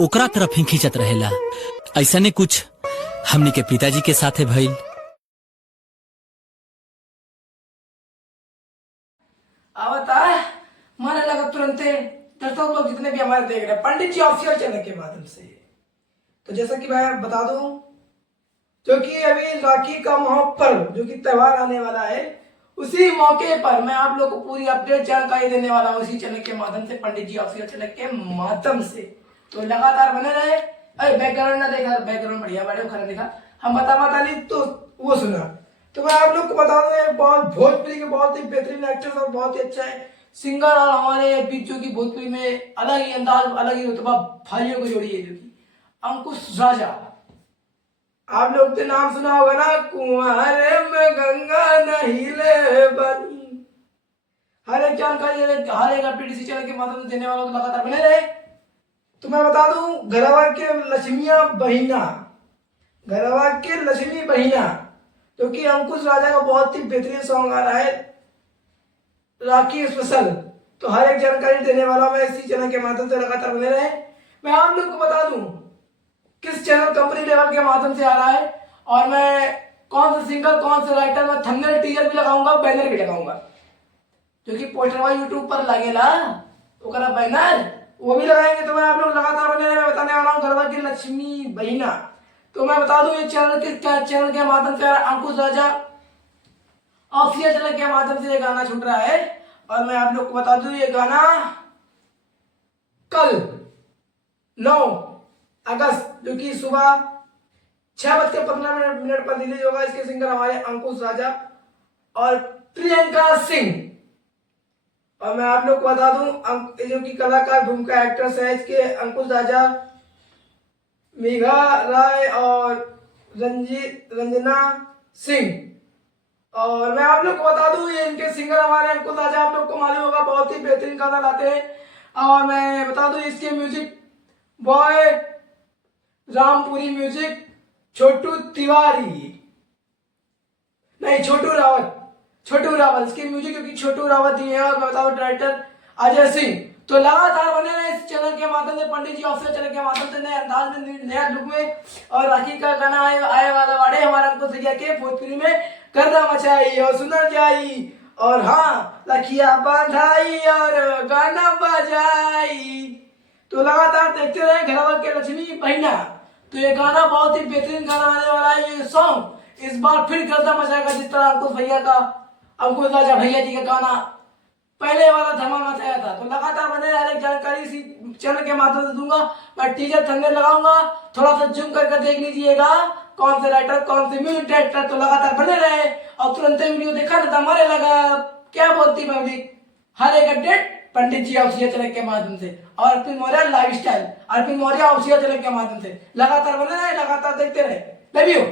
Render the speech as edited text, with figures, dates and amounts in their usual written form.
ओकरा तरफ ही खींचत रहेला। ऐसा ने कुछ हमनी के पिताजी के साथे भइल। आवता माने लगा तुरंत दर्शक लोग जितने भी हमारे देख रहे हैं पंडित जी ऑफिशियल चैनल के माध्यम से। तो जैसा कि मैं बता दूं, जो कि अभी राखी का महापर्व जो कि त्योहार आने वाला है, उसी मौके पर मैं आप लोग को पूरी अपडेट जानकारी देने वाला हूं उसी चैनल के माध्यम से, पंडित जी ऑफिशियल चैनल के माध्यम से। तो लगातार बने रहे। अरे बैकग्राउंड ना देखा, बैकग्राउंड बढ़िया बड़े खरा देखा, हम बता नहीं तो वो सुना। तो मैं आप लोग को बता दूं, बहुत भोजपुरी के बहुत ही बेहतरीन एक्टर और बहुत ही अच्छा है सिंगर, और हमारे बीच जो की भोजपुरी में अलग ही अंदाज, अलग ही रुतबा भाइयों को जोड़ी है, जो की अंकुश राजा। आप लोग तो नाम सुना होगा ना, कुंवारे में गंगा नहीं ले बनी। हर एक जानकारी, हर एक अपडेट इसी चैनल के माध्यम से देने वाला, तो लगातार बने रहे। तो मैं बता दूं, घरवा के लक्ष्मिया बहिना, घरवा के लक्ष्मी बहिना, जो कि अंकुश राजा का बहुत ही बेहतरीन सॉन्ग आ रहा है राखी स्पेशल। तो हर एक जानकारी देने वाला मैं इसी चैनल के माध्यम से, लगातार बने रहे। मैं आप लोग को बता दूं किस चैनल कंपनी लेवल के माध्यम से आ रहा है, और मैं कौन से सिंगर, कौन से राइटर, मैं थंबनेल, टीजर भी लगाऊंगा, बैनर भी लगाऊंगा, जो कि पोस्टरवा यूट्यूब पर लगेला, ओकरा बैनर वो भी लगाएंगे। तो मैं आप लोग लगातार बने रहे। मैं बताने वाला हूँ घरवा की लक्ष्मी बहिना। तो मैं बता दूं, ये चैनल के माध्यम से अंकुश राजा ऑफिशियल चैनल के माध्यम से ये गाना छूट रहा है। और मैं आप लोग को बता दूं, ये गाना कल 9 अगस्त जो कि सुबह 6:15 पर रिलीज होगा। इसके सिंगर हमारे अंकुश राजा और प्रियंका सिंह। और मैं आप लोग को बता दूं, जो कि कलाकार भूमिका एक्ट्रेस है इसके अंकुश राजा, मेघा राय और रंजना सिंह। और मैं आप लोग को बता दूं, ये इनके सिंगर हमारे अंकुश राजा, आप लोग को मालूम होगा बहुत ही बेहतरीन गाना लाते हैं। और मैं बता दूं, इसके म्यूजिक बॉय रामपुरी, म्यूजिक छोटू तिवारी, नहीं छोटू रावत इसके म्यूजिक क्योंकि छोटू रावत ही है। और मैं बताऊं डायरेक्टर अजय सिंह। तो लगातार बने रहे इस चैनल के माध्यम से, पंडित जी ऑफिशियल चैनल के माध्यम से, नए अंदाज में, नया लुक में। और राखी का गाना आए वाला वाड़े हमारे अंकुश भैया के भोजपुरी में गर्दा मचाई और सुनर जाई, और हाँ लखिया बांधाई और गाना बजाई। तो लगातार देखते रहे घरवा के लक्ष्मी बहिना। तो ये गाना बहुत ही बेहतरीन गाना आने वाला है। ये सॉन्ग इस बार फिर गर्दा मचाएगा, जिस तरह अंकुश राजा भैया जी का गाना पहले वाला धमाल मचाया था। तो लगातार बने हर एक जानकारी इसी चैनल के माध्यम से दूंगा। मैं टीजर थंबनेल लगाऊंगा, थोड़ा सा जूम करके देख लीजिएगा कौन से राइटर, कौन से म्यूजिक डायरेक्टर। तो लगातार बने रहे और तुरंत वीडियो देखा ना हमारे लगा क्या बोलती पब्लिक। हर एक update Pandit ji official channel के माध्यम से, और Arpin Maurya lifestyle, Arpin Maurya official channel के माध्यम से लगातार बने रहे, लगातार देखते रहे। Love you.